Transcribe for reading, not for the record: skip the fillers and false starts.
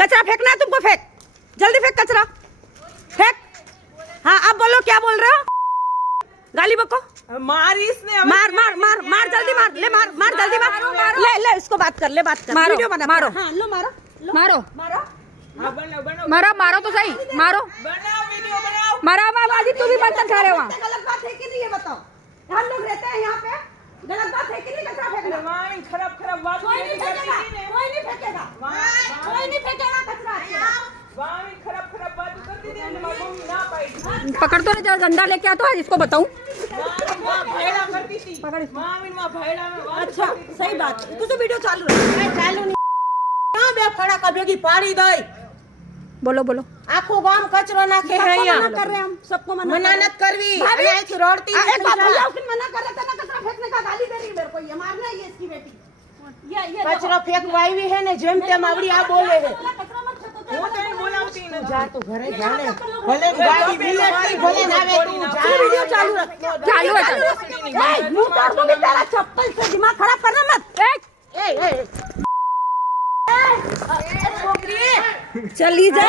कचरा फेंकना है तुमको, फेंक जल्दी फेंक कचरा, फेंक। हाँ अब बोलो क्या बोल रहे हो, गाली बको। मार इसने, मार मार मार मार जल्दी मार, ले मार मार जल्दी मार, ले ले इसको बात कर, ले बात कर, मारो, वीडियो बना, मारो। हाँ लो मारो, लो, मारो मारो हाँ, बनाओ बनाओ मारो, मारो तो सही, मारो बनाओ, वीडियो बनाओ। मारो। बाजी तू भी बर्तन खा रहे हो वहाँ। गलत बात है कि नहीं ये बताओ, हम लोग रहते हैं यहाँ पे, गलत बात है कि नहीं कचरा फेंकना? वाइन खराब खराब बात कोई नहीं फेंकेगा, कोई नहीं फेंकेगा, कोई नहीं फेंकेगा कचरा। वाइन खराब खराब बात करती थी ना, मम्मी ना पाई। पकड़ तो नहीं, जरा डंडा लेके आ तो आज इसको बताऊं। माँ भेड़ा करती थी, पकड़ इसको। माँ भेड़ा में बात अच्छा करती थी। सही बात, तू तो वीडियो चालू है, चालू नहीं ना बे खड़ा कभेगी पाड़ी दई। बोलो बोलो। आखो गाम कचरो नाखे है मना यहाँ, कर रहे हैं हम, सबको मना मना कर रहे नत करवी। भाभी, अरे ऐसी रोड़ती हैं। एक बात भैया उसने मना कर रहा था ना कचरा फेंकने का, गाली दे रही है मेरे को, ये मारना है ये इसकी बेटी, ये कचरो फेंकवाई भी है ने, जेम तेम आवड़ी आ बोले है। कचरा मत फेंको तो હું તો નહીં બોલાવતી ને, જા તું ઘરે જા ને, ભલે ગાડી મિલેટરી ભલે નાવે તું જા। तू वीडियो चालू रख, चालू है, चालू। ए, मुंह तोड़ दूंगी तेरा चप्पल से, दिमाग खराब करना मत। ए छोकरी चली जा।